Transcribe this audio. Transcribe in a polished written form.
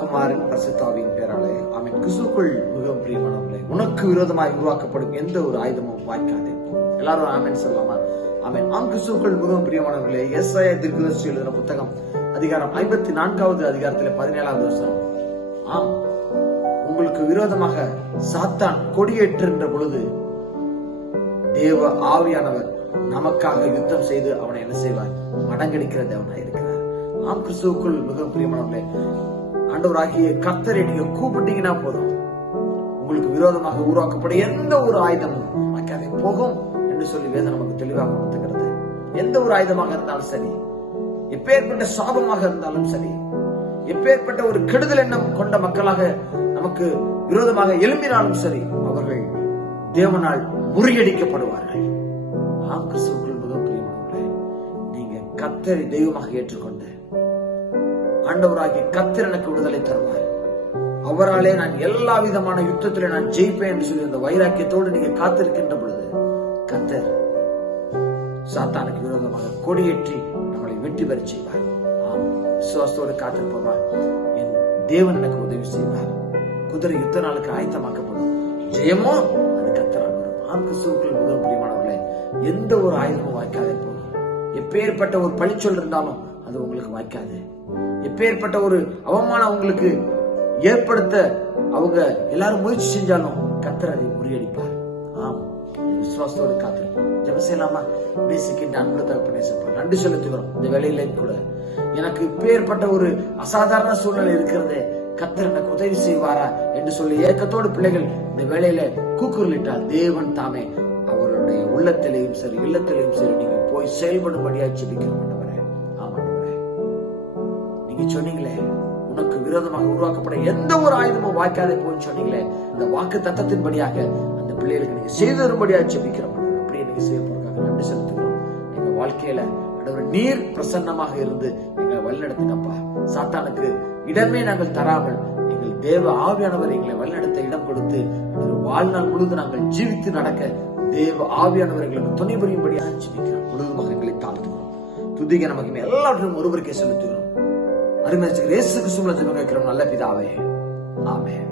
குமாரன் பரிசுத்தாவின் பேராலே ஆமென். கிறிஸ்துவுக்குள் மிகவும் பிரியமானவர்களே, உனக்கு விரோதமாய் உருவாக்கப்படும் எந்த ஒரு ஆயுதமும் வாய்க்காதே. எல்லாரும் ஆமென் சொல்லலாமா? ஆமென். கிறிஸ்துவுக்குள் மிகவும் பிரியமானவர்களே, எஸ்ஐயா தீர்க்கதரிசி எழுதின புத்தகம் அதிகாரம் 54வது அதிகாரத்திலே 17வது வசனம். உங்களுக்கு விரோதமாக சாத்தான் கொடியேற்றுகின்ற பொழுது தேவ ஆவியானவர் நமக்காக யுத்தம் செய்து அவனை என்ன செய்வார்? மடங்கடிக்கிற தேவனாய் இருக்கிறார். கிறிஸ்துவுக்குள் மிகவும் பிரியமானவர்களே, ஆண்டவராகிய கர்த்தரை நீங்க கூப்பிட்டீங்கன்னா போதும், உங்களுக்கு விரோதமாக உருவாக்கப்படும் எந்த ஒரு ஆயுதமும் வாய்க்காதே போகும் என்று சொல்லி வேதம் நமக்கு தெளிவாக உணர்த்துகிறது. எந்த ஒரு ஆயுதமாக இருந்தாலும் சரி, எப்பேற்பட்ட சாபமாக இருந்தாலும் சரி, எப்பேற்பட்ட ஒரு கெடுதல் எண்ணம் கொண்ட மக்களாக நமக்கு விரோதமாக எழும்பினாலும் சரி, அவர்கள் தேவனால் முறியடிக்கப்படுவார்கள். கிறிஸ்துவுக்குள் மிகவும் பிரியமானவர்களே, நீங்க கர்த்தரை தெய்வமாக ஏற்றுக்கொண்டு ஆண்டவராகிய கர்த்தர் எனக்கு விடுதலை தருவார், அவராலே நான் எல்லா விதமான யுத்தத்திலே நான் ஜெயிப்பேன் என்று சொல்லி அந்த வைராக்கியத்தோடு நீங்க காத்திருக்கின்ற பொழுது கர்த்தர் சாத்தானுக்கு விரோதமாக கொடியேற்றி நம்மளை வெற்றி பெற செய்வார். விசுவாசத்தோடு காத்திருப்போமா? என் தேவன் எனக்கு உதவி செய்வார். குதிரை யுத்த நாளுக்கு ஆயத்தமாக்கப்படும், ஜெயமோ அது கர்த்தரால் வரும். கிறிஸ்துவுக்குள் மிகவும் பிரியமானவர்களே, எந்த ஒரு ஆயுதமும் வாய்க்காதே போகும். எப்பேற்பட்ட ஒரு பழிச்சொல் இருந்தாலும் அது உங்களுக்கு வாய்க்காது. எப்பேற்பட்ட ஒரு அவமானம் உங்களுக்கு ஏற்படுத்த அவங்க எல்லாரும் முயற்சி செஞ்சாலும் கர்த்தர் அதை முறியடிப்பார். விசுவாசத்தோடு காத்திருப்போம். ஜெபம் செய்யலாமா? நேசிக்கின்ற அன்பு தகப்பனே, நன்றி செலுத்துகிறோம். இந்த வேலையில கூட எனக்கு இப்பேற்பட்ட ஒரு அசாதாரண சூழ்நிலை இருக்கிறது, கர்த்தர் எனக்கு உதவி செய்வாரா என்று சொல்லி ஏக்கத்தோடு பிள்ளைகள் இந்த வேலையில கூக்குரலிட்டால் தேவன் தாமே அவருடைய உள்ளத்திலையும் சரி இல்லத்திலையும் சரி நீங்க போய் செயல்படும்படியா ஜெபிக்கிறோம். நீங்க சொன்னீங்களே, உனக்கு விரோதமாக உருவாக்கப்பட எந்த ஒரு ஆயுதமும் வாய்க்காதே போன்னு சொன்னீங்களே, அந்த வாக்கு தத்தத்தின்படியாக அந்த பிள்ளைகளுக்கு நீங்க செய்து வரும்படியா ஜெபிக்கிறோம். அப்படியே நீங்க செய்ய போறதுக்காக நன்றி செலுத்துகிறோம். எங்க வாழ்க்கையில நீர் பிரசன்னமாக இருந்து எங்களை வழிநடத்தினப்பா. சாத்தானுக்கு இடமே நாங்கள் தராமல் எங்கள் தேவ ஆவியானவர் எங்களை வழிநடத்த இடம் கொடுத்து வாழ்நாள் முழுவதும் நாங்கள் ஜீவித்து நடக்க தேவ ஆவியானவர் எங்களுக்கு துணை புரியும்படியாக ஜெபிக்கிறோம். முழுவதுமாக எங்களை தாழ்த்துகிறோம். துதிக்க நமக்கு எல்லாவற்றையும் ஒருவருக்கே செலுத்துகிறோம். அருமையாக இயேசு கிறிஸ்துவின் நாமத்தில் கேட்கிறோம் நல்ல பிதாவே, ஆமென்.